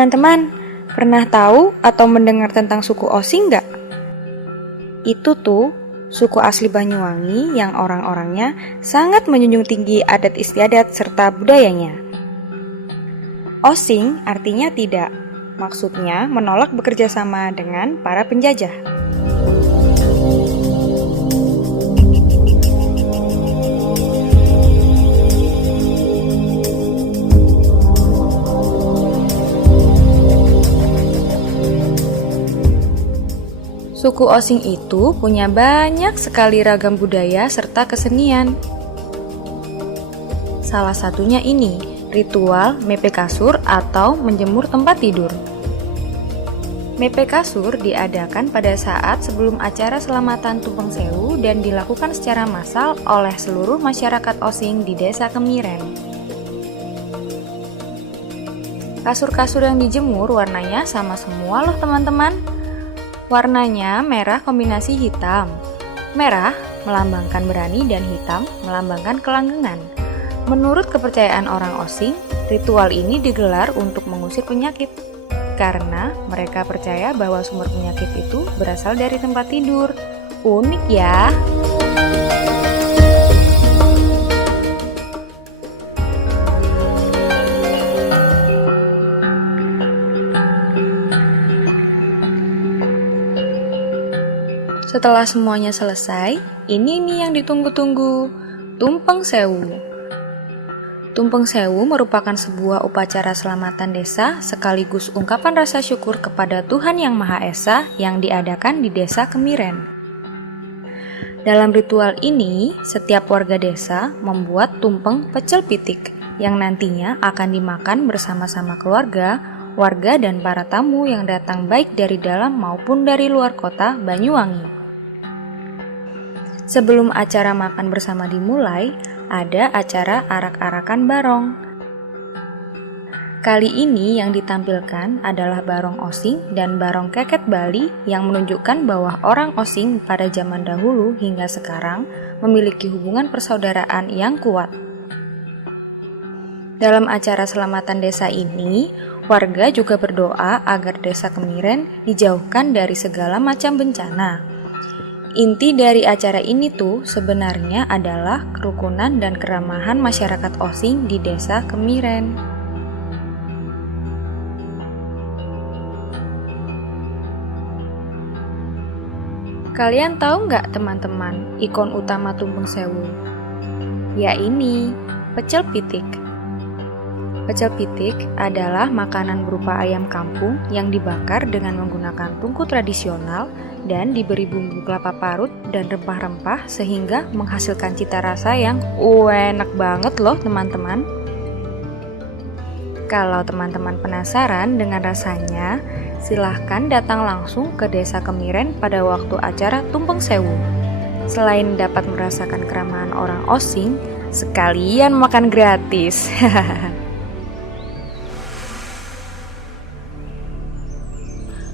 Teman-teman, pernah tahu atau mendengar tentang suku Osing nggak? Itu tuh suku asli Banyuwangi yang orang-orangnya sangat menjunjung tinggi adat istiadat serta budayanya. Osing artinya tidak, maksudnya menolak bekerja sama dengan para penjajah. Suku Osing itu punya banyak sekali ragam budaya serta kesenian. Salah satunya ini, ritual mepe kasur atau menjemur tempat tidur. Mepe kasur diadakan pada saat sebelum acara selamatan Tumpeng Sewu dan dilakukan secara massal oleh seluruh masyarakat Osing di Desa Kemiren. Kasur-kasur yang dijemur warnanya sama semua loh teman-teman. Warnanya merah kombinasi hitam. Merah melambangkan berani dan hitam melambangkan kelanggengan. Menurut kepercayaan orang Osing, ritual ini digelar untuk mengusir penyakit. Karena mereka percaya bahwa sumber penyakit itu berasal dari tempat tidur. Unik ya. Setelah semuanya selesai, ini nih yang ditunggu-tunggu, Tumpeng Sewu. Tumpeng Sewu merupakan sebuah upacara selamatan desa sekaligus ungkapan rasa syukur kepada Tuhan Yang Maha Esa yang diadakan di Desa Kemiren. Dalam ritual ini, setiap warga desa membuat tumpeng pecel pitik yang nantinya akan dimakan bersama-sama keluarga, warga dan para tamu yang datang baik dari dalam maupun dari luar kota Banyuwangi. Sebelum acara makan bersama dimulai, ada acara arak-arakan barong. Kali ini yang ditampilkan adalah barong Osing dan barong keket Bali yang menunjukkan bahwa orang Osing pada zaman dahulu hingga sekarang memiliki hubungan persaudaraan yang kuat. Dalam acara selamatan desa ini, warga juga berdoa agar Desa Kemiren dijauhkan dari segala macam bencana. Inti dari acara ini tuh sebenarnya adalah kerukunan dan keramahan masyarakat Osing di Desa Kemiren. Kalian tahu nggak teman-teman ikon utama Tumpeng Sewu? Ya ini, pecel pitik. Pecel pitik adalah makanan berupa ayam kampung yang dibakar dengan menggunakan tungku tradisional dan diberi bumbu kelapa parut dan rempah-rempah sehingga menghasilkan cita rasa yang enak banget loh teman-teman. Kalau teman-teman penasaran dengan rasanya, silahkan datang langsung ke Desa Kemiren pada waktu acara Tumpeng Sewu. Selain dapat merasakan keramahan orang Osing, sekalian makan gratis.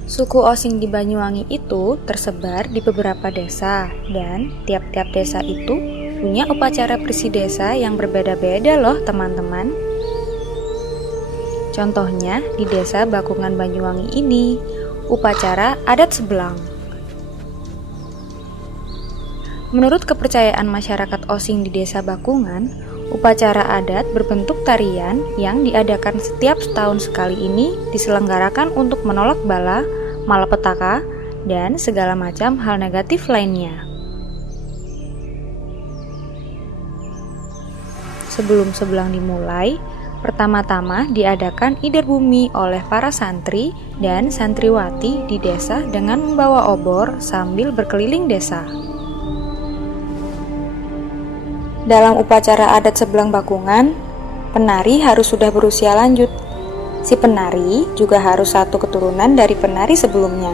Suku Osing di Banyuwangi itu tersebar di beberapa desa dan tiap-tiap desa itu punya upacara bersih desa yang berbeda-beda loh teman-teman. Contohnya di Desa Bakungan Banyuwangi ini, upacara adat sebelang. Menurut kepercayaan masyarakat Osing di Desa Bakungan, upacara adat berbentuk tarian yang diadakan setiap setahun sekali ini diselenggarakan untuk menolak bala, malapetaka, dan segala macam hal negatif lainnya. Sebelum sebelang dimulai, pertama-tama diadakan idar bumi oleh para santri dan santriwati di desa dengan membawa obor sambil berkeliling desa. Dalam upacara adat sebelang Bakungan, penari harus sudah berusia lanjut. Si penari juga harus satu keturunan dari penari sebelumnya.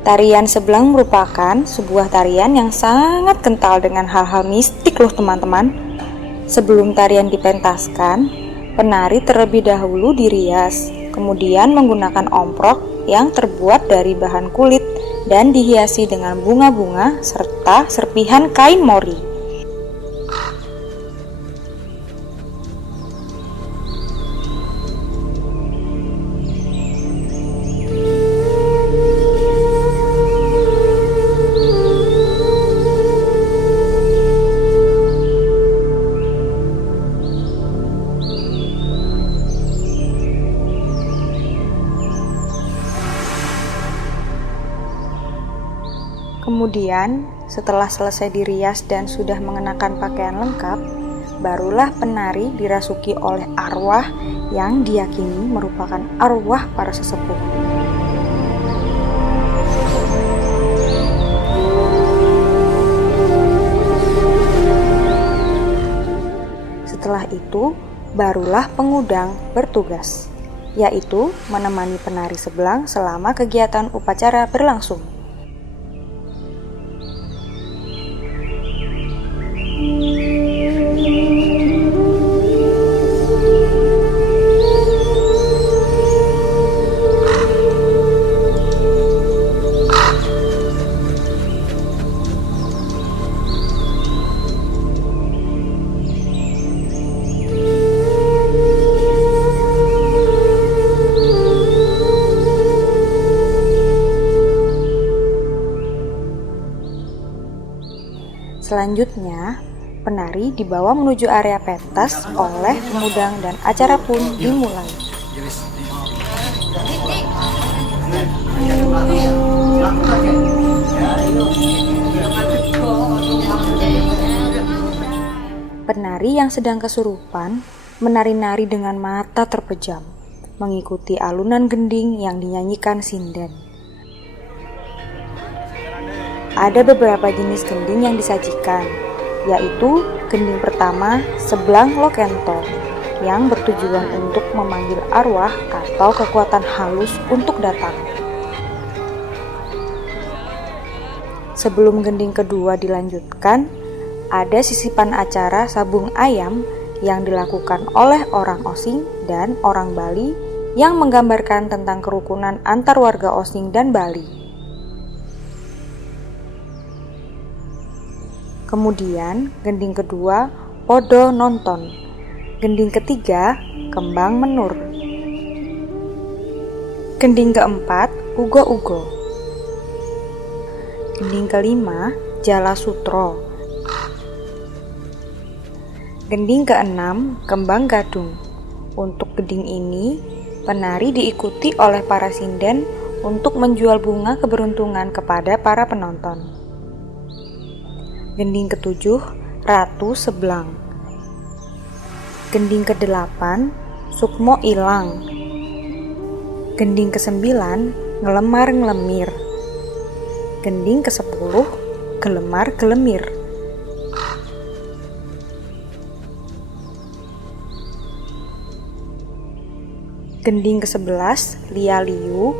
Tarian sebelang merupakan sebuah tarian yang sangat kental dengan hal-hal mistik loh teman-teman. Sebelum tarian dipentaskan, penari terlebih dahulu dirias, kemudian menggunakan omprok yang terbuat dari bahan kulit dan dihiasi dengan bunga-bunga serta serpihan kain mori. Kemudian, setelah selesai dirias dan sudah mengenakan pakaian lengkap, barulah penari dirasuki oleh arwah yang diyakini merupakan arwah para sesepuh. Setelah itu, barulah pengudang bertugas, yaitu menemani penari sebelang selama kegiatan upacara berlangsung. Selanjutnya, penari dibawa menuju area pentas oleh pengudang dan acara pun dimulai. Penari yang sedang kesurupan menari-nari dengan mata terpejam, mengikuti alunan gending yang dinyanyikan sinden. Ada beberapa jenis gending yang disajikan, yaitu gending pertama Seblang Lokento, yang bertujuan untuk memanggil arwah atau kekuatan halus untuk datang. Sebelum gending kedua dilanjutkan, ada sisipan acara sabung ayam yang dilakukan oleh orang Osing dan orang Bali yang menggambarkan tentang kerukunan antar warga Osing dan Bali. Kemudian, gending kedua, Podo Nonton. Gending ketiga, Kembang Menur. Gending keempat, Ugo Ugo. Gending kelima, Jala Sutro. Gending keenam, Kembang Gadung. Untuk gending ini, penari diikuti oleh para sinden untuk menjual bunga keberuntungan kepada para penonton. Gending ketujuh, Ratu Seblang. Gending kedelapan, Sukmo Ilang. Gending kesembilan, Ngelemar Ngelemir. Gending kesepuluh, Gelemar Gelemir. Gending ke-11, Lia Liu,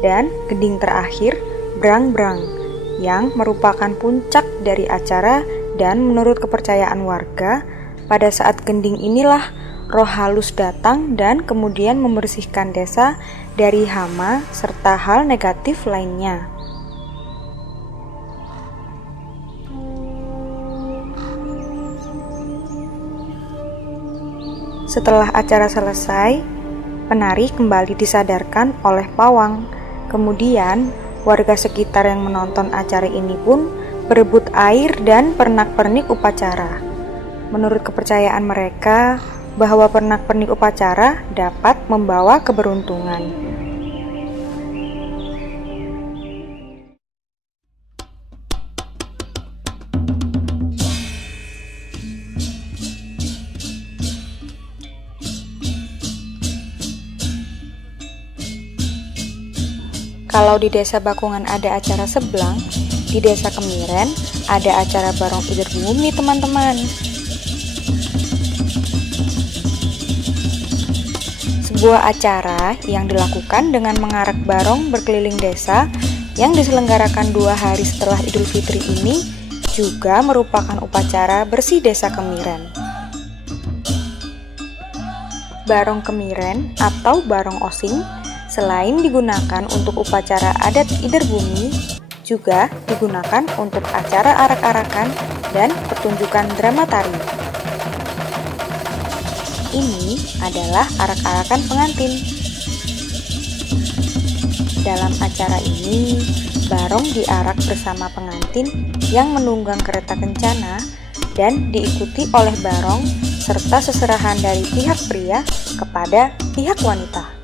dan gending terakhir, Brang Brang, yang merupakan puncak dari acara dan menurut kepercayaan warga, pada saat gending inilah roh halus datang dan kemudian membersihkan desa dari hama serta hal negatif lainnya. Setelah acara selesai, penari kembali disadarkan oleh pawang. Kemudian, warga sekitar yang menonton acara ini pun berebut air dan pernak-pernik upacara. Menurut kepercayaan mereka, bahwa pernak-pernik upacara dapat membawa keberuntungan. Kalau di desa Bakungan ada acara Seblang, di desa Kemiren ada acara Barong Ider Bumi, teman-teman. Sebuah acara yang dilakukan dengan mengarak barong berkeliling desa yang diselenggarakan 2 hari setelah Idul Fitri ini juga merupakan upacara bersih desa Kemiren. Barong Kemiren atau Barong Osing selain digunakan untuk upacara adat Ider Bumi, juga digunakan untuk acara arak-arakan dan pertunjukan drama tari. Ini adalah arak-arakan pengantin. Dalam acara ini, barong diarak bersama pengantin yang menunggang kereta kencana dan diikuti oleh barong serta seserahan dari pihak pria kepada pihak wanita.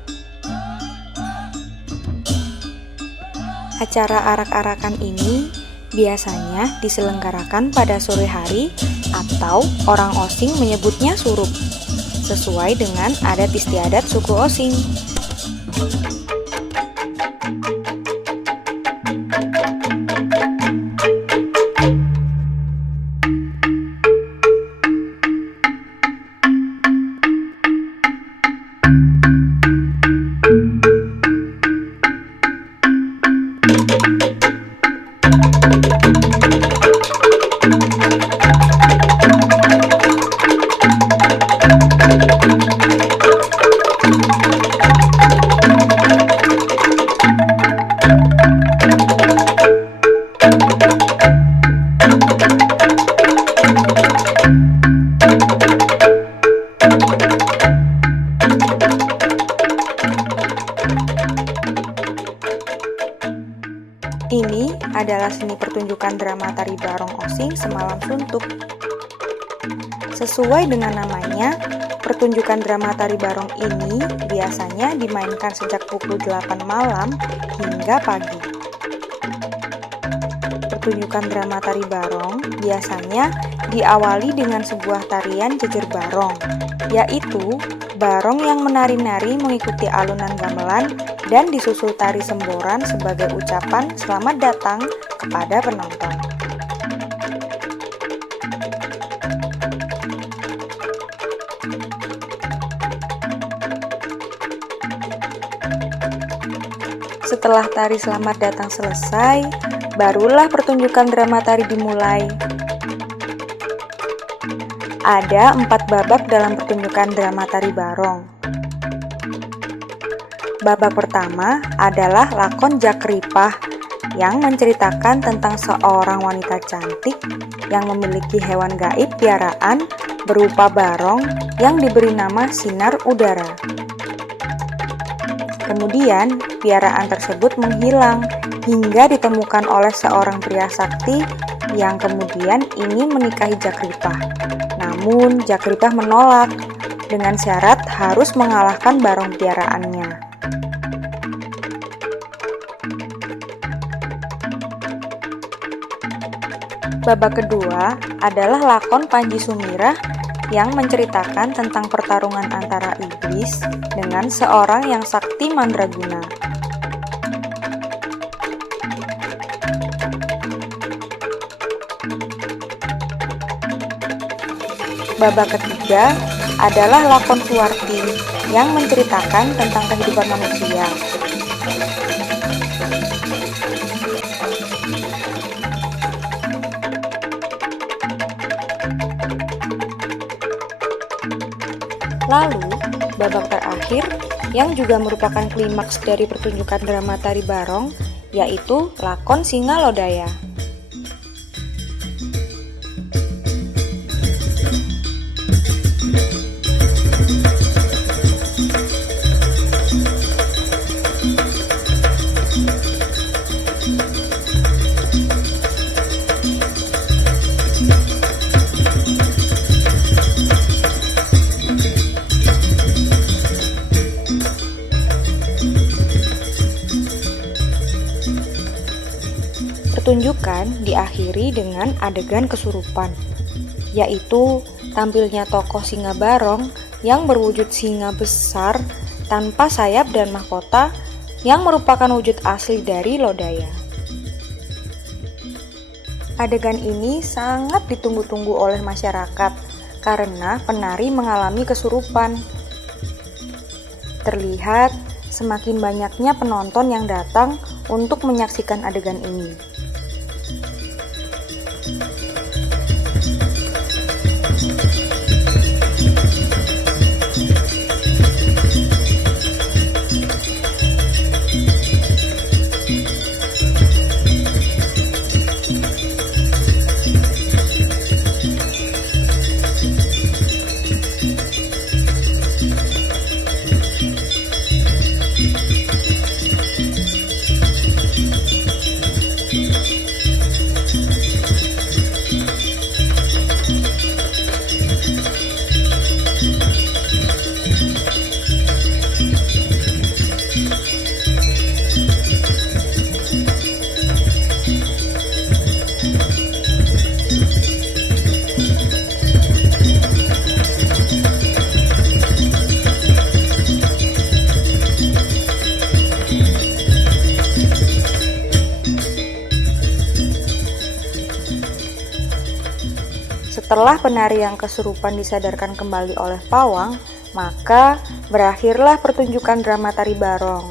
Acara arak-arakan ini biasanya diselenggarakan pada sore hari atau orang Osing menyebutnya surup, sesuai dengan adat istiadat suku Osing. Ini adalah seni pertunjukan drama tari barong Osing Semalam Suntuk. Sesuai dengan namanya, pertunjukan drama tari barong ini biasanya dimainkan sejak pukul 8 malam hingga pagi. Pertunjukan drama tari barong biasanya diawali dengan sebuah tarian jejer barong, yaitu barong yang menari-nari mengikuti alunan gamelan dan disusul tari semboran sebagai ucapan selamat datang kepada penonton. Setelah tari selamat datang selesai, barulah pertunjukan drama tari dimulai. Ada 4 babak dalam pertunjukan drama tari barong. Babak pertama adalah lakon Jakripah yang menceritakan tentang seorang wanita cantik yang memiliki hewan gaib piaraan berupa barong yang diberi nama Sinar Udara. Kemudian, piaraan tersebut menghilang hingga ditemukan oleh seorang pria sakti yang kemudian ingin menikahi Jakripah. Namun, Jakripah menolak dengan syarat harus mengalahkan barong piaraannya. Babak kedua adalah lakon Panji Sumirah yang menceritakan tentang pertarungan antara iblis dengan seorang yang sakti mandraguna. Babak ketiga adalah lakon Suwarti yang menceritakan tentang kehidupan manusia. Lalu, babak terakhir yang juga merupakan klimaks dari pertunjukan drama tari barong, yaitu lakon Singa Lodaya. Pertunjukan diakhiri dengan adegan kesurupan, yaitu tampilnya tokoh singa barong yang berwujud singa besar tanpa sayap dan mahkota yang merupakan wujud asli dari Lodaya. Adegan ini sangat ditunggu-tunggu oleh masyarakat karena penari mengalami kesurupan. Terlihat semakin banyaknya penonton yang datang untuk menyaksikan adegan ini. Setelah penari yang kesurupan disadarkan kembali oleh pawang, maka berakhirlah pertunjukan drama tari barong.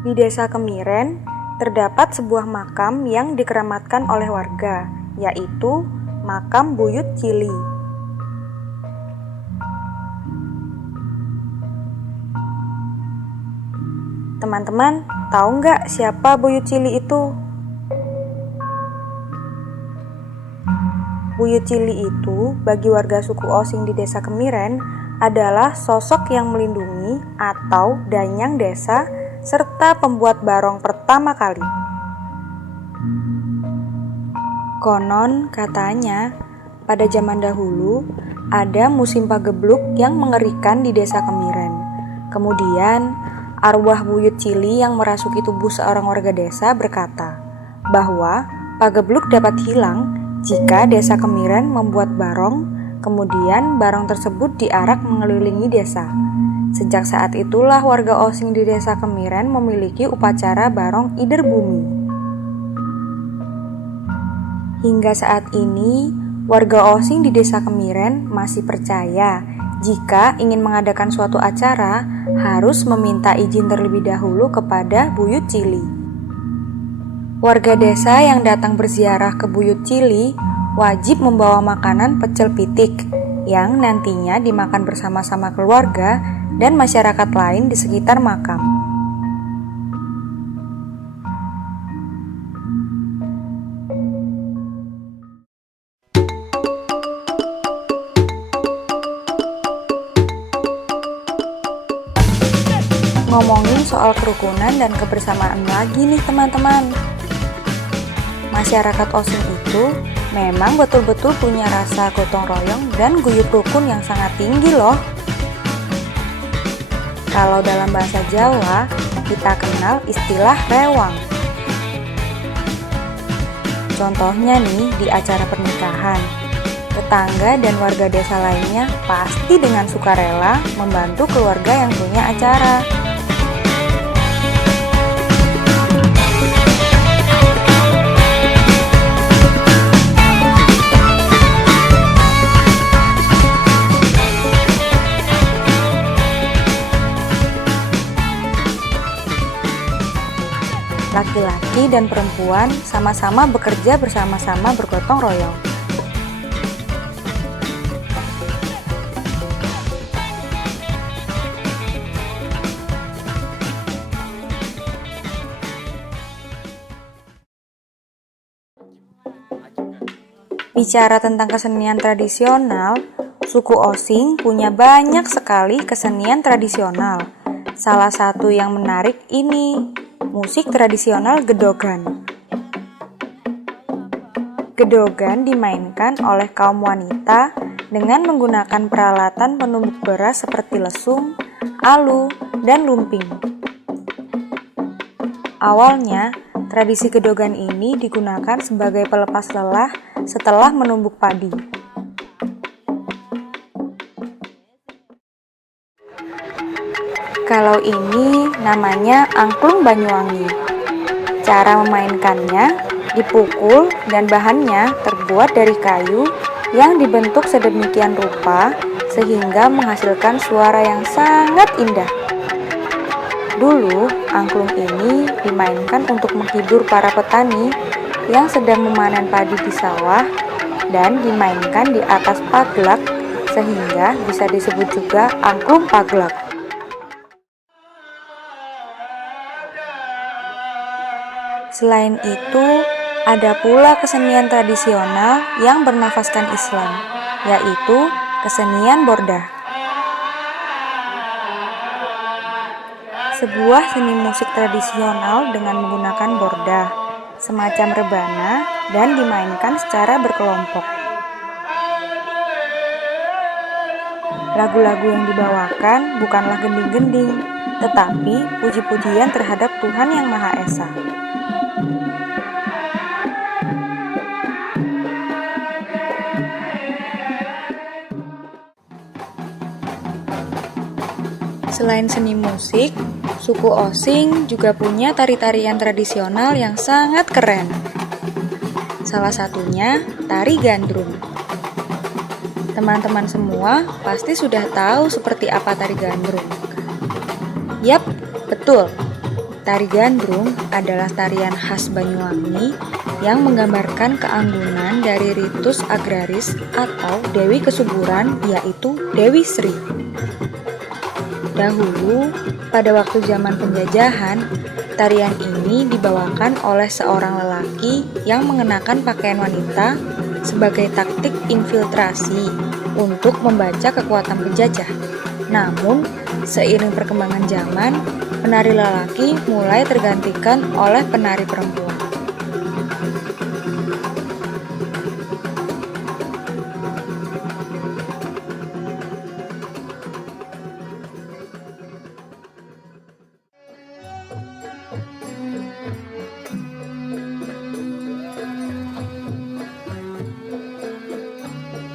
Di Desa Kemiren, terdapat sebuah makam yang dikeramatkan oleh warga, yaitu makam Buyut Cili. Teman-teman, tahu nggak siapa Buyut Cili itu? Buyut Cili itu, bagi warga suku Osing di Desa Kemiren, adalah sosok yang melindungi atau danyang desa serta pembuat barong pertama kali. Konon katanya, pada zaman dahulu, ada musim pagebluk yang mengerikan di Desa Kemiren. Kemudian, arwah Buyut Cili yang merasuki tubuh seorang warga desa berkata bahwa pagebluk dapat hilang jika Desa Kemiren membuat barong, kemudian barong tersebut diarak mengelilingi desa. Sejak saat itulah warga Osing di Desa Kemiren memiliki upacara barong Ider Bumi. Hingga saat ini, warga Osing di Desa Kemiren masih percaya jika ingin mengadakan suatu acara harus meminta izin terlebih dahulu kepada Buyut Cili. Warga desa yang datang berziarah ke Buyut Cili wajib membawa makanan pecel pitik yang nantinya dimakan bersama-sama keluarga dan masyarakat lain di sekitar makam. Ngomongin soal kerukunan dan kebersamaan lagi nih teman-teman. Masyarakat Osing itu memang betul-betul punya rasa gotong royong dan guyup rukun yang sangat tinggi loh. Kalau dalam bahasa Jawa, kita kenal istilah rewang. Contohnya nih di acara pernikahan, tetangga dan warga desa lainnya pasti dengan sukarela membantu keluarga yang punya acara. Laki-laki dan perempuan sama-sama bekerja bersama-sama bergotong royong. Bicara tentang kesenian tradisional, suku Osing punya banyak sekali kesenian tradisional. Salah satu yang menarik ini, musik tradisional Gedogan. Gedogan dimainkan oleh kaum wanita dengan menggunakan peralatan penumbuk beras seperti lesung, alu, dan lumping. Awalnya, tradisi Gedogan ini digunakan sebagai pelepas lelah setelah menumbuk padi. Kalau ini namanya angklung Banyuwangi. Cara memainkannya dipukul dan bahannya terbuat dari kayu yang dibentuk sedemikian rupa sehingga menghasilkan suara yang sangat indah. Dulu, angklung ini dimainkan untuk menghibur para petani yang sedang memanen padi di sawah dan dimainkan di atas paglak sehingga bisa disebut juga angklung paglak. Selain itu, ada pula kesenian tradisional yang bernafaskan Islam, yaitu kesenian bordah. Sebuah seni musik tradisional dengan menggunakan bordah, semacam rebana, dan dimainkan secara berkelompok. Lagu-lagu yang dibawakan bukanlah gending-gending, tetapi puji-pujian terhadap Tuhan Yang Maha Esa. Selain seni musik, suku Osing juga punya tari-tarian tradisional yang sangat keren. Salah satunya tari gandrung. Teman-teman semua pasti sudah tahu seperti apa tari gandrung. Yap, betul. Tari gandrung adalah tarian khas Banyuwangi yang menggambarkan keanggunan dari ritus agraris atau Dewi Kesuburan, yaitu Dewi Sri. Dahulu, pada waktu zaman penjajahan, tarian ini dibawakan oleh seorang lelaki yang mengenakan pakaian wanita sebagai taktik infiltrasi untuk membaca kekuatan penjajah. Namun, seiring perkembangan zaman, penari lelaki mulai tergantikan oleh penari perempuan.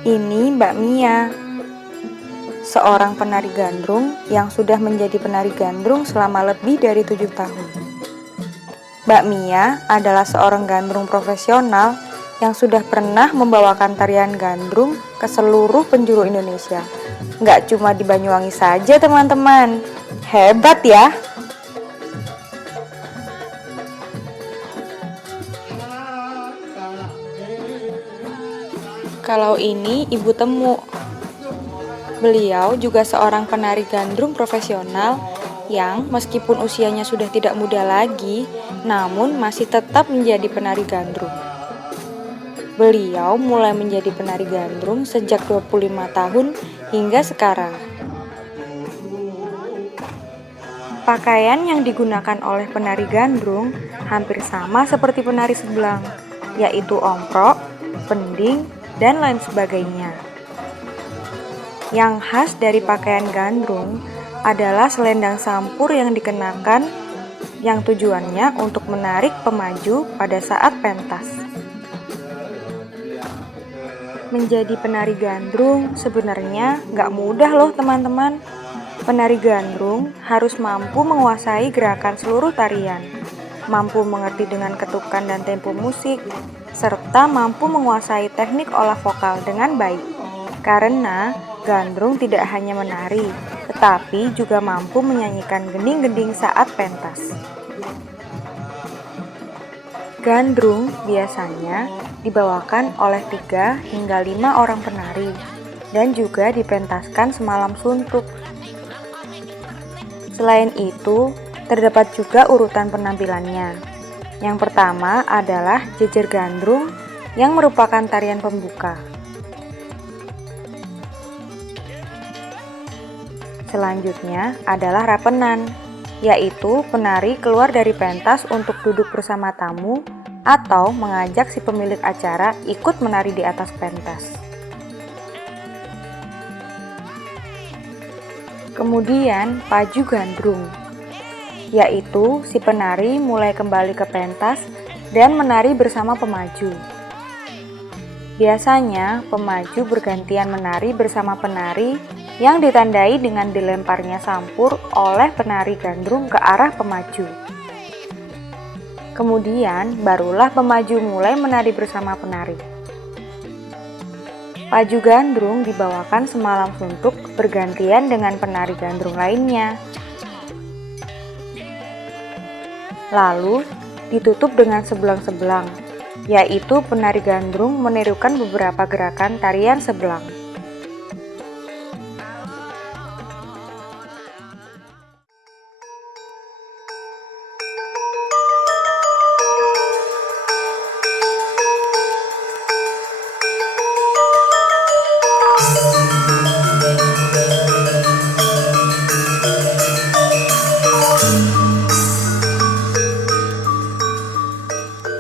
Ini Mbak Mia, seorang penari gandrung yang sudah menjadi penari gandrung selama lebih dari 7 tahun. Mbak Mia adalah seorang gandrung profesional yang sudah pernah membawakan tarian gandrung ke seluruh penjuru Indonesia. Nggak cuma di Banyuwangi saja, teman-teman. Hebat ya! Kalau ini Ibu Temu. Beliau juga seorang penari gandrung profesional yang meskipun usianya sudah tidak muda lagi, namun masih tetap menjadi penari gandrung. Beliau mulai menjadi penari gandrung sejak 25 tahun hingga sekarang. Pakaian yang digunakan oleh penari gandrung hampir sama seperti penari sebelang, yaitu omprok, pending, dan lain sebagainya. Yang khas dari pakaian gandrung adalah selendang sampur yang dikenakan yang tujuannya untuk menarik pemaju pada saat pentas. Menjadi penari gandrung sebenarnya nggak mudah loh teman-teman. Penari gandrung harus mampu menguasai gerakan seluruh tarian, mampu mengerti dengan ketukan dan tempo musik, serta mampu menguasai teknik olah vokal dengan baik. Karena gandrung tidak hanya menari, tetapi juga mampu menyanyikan gending-gending saat pentas. Gandrung biasanya dibawakan oleh 3 hingga 5 orang penari dan juga dipentaskan semalam suntuk. Selain itu, terdapat juga urutan penampilannya. Yang pertama adalah jejer gandrung yang merupakan tarian pembuka. Selanjutnya adalah rapenan, yaitu penari keluar dari pentas untuk duduk bersama tamu atau mengajak si pemilik acara ikut menari di atas pentas. Kemudian paju gandrung, yaitu si penari mulai kembali ke pentas dan menari bersama pemaju. Biasanya, pemaju bergantian menari bersama penari yang ditandai dengan dilemparnya sampur oleh penari gandrung ke arah pemaju. Kemudian, barulah pemaju mulai menari bersama penari. Paju gandrung dibawakan semalam suntuk bergantian dengan penari gandrung lainnya. Lalu ditutup dengan sebelang-sebelang, yaitu penari gandrung menirukan beberapa gerakan tarian sebelang.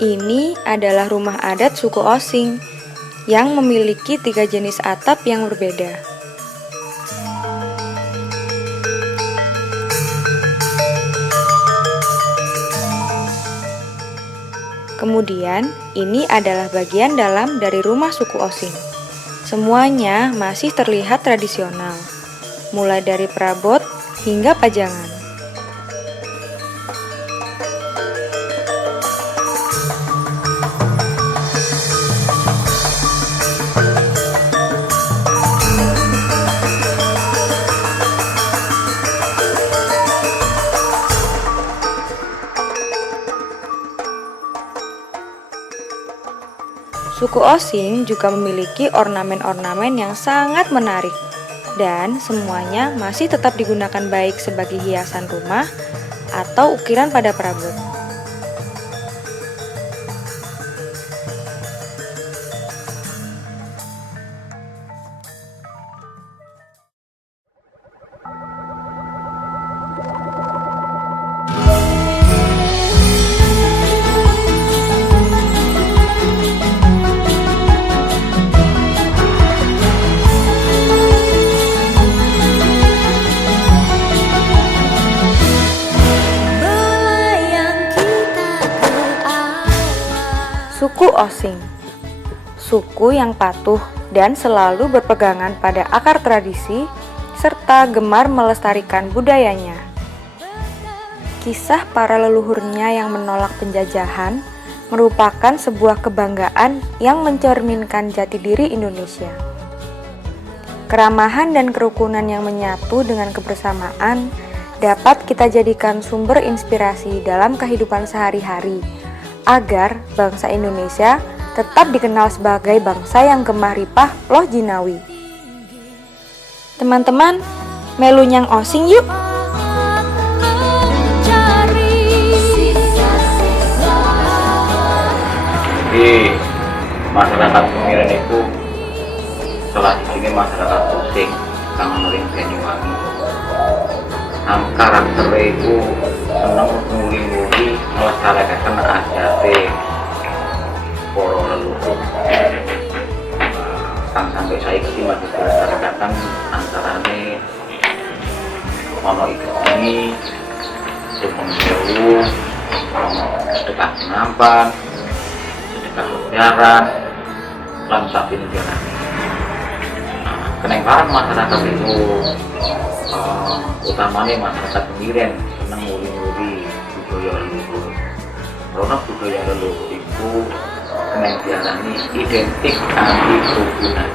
Ini adalah rumah adat suku Osing yang memiliki 3 jenis atap yang berbeda. Kemudian, ini adalah bagian dalam dari rumah suku Osing. Semuanya masih terlihat tradisional, mulai dari perabot, hingga pajangan. Suku Osing juga memiliki ornamen-ornamen yang sangat menarik dan semuanya masih tetap digunakan baik sebagai hiasan rumah atau ukiran pada perabot. Suku Osing, suku yang patuh dan selalu berpegangan pada akar tradisi serta gemar melestarikan budayanya. Kisah para leluhurnya yang menolak penjajahan merupakan sebuah kebanggaan yang mencerminkan jati diri Indonesia. Keramahan dan kerukunan yang menyatu dengan kebersamaan dapat kita jadikan sumber inspirasi dalam kehidupan sehari-hari, agar bangsa Indonesia tetap dikenal sebagai bangsa yang gemah ripah loh jinawi. Teman-teman, melu nyang Osing yuk! Di masyarakat Kemiren itu setelah di sini masyarakat Osing kang nuring Banyuwangi. Karakternya itu seneng nguli-nguli melestarikan adate para leluhur. Kang sampai saiki masih dilestarikan antarane ana ini Tumpeng Sewu, sedekah Nampan, sedekah Lebaran, lan sabinipun. Keneng barang masyarakat itu utamanya masyarakat Kemiren senang nguli-nguli budaya leluhur. Karena budaya leluhur itu keneng diarani identik anti kerukunan.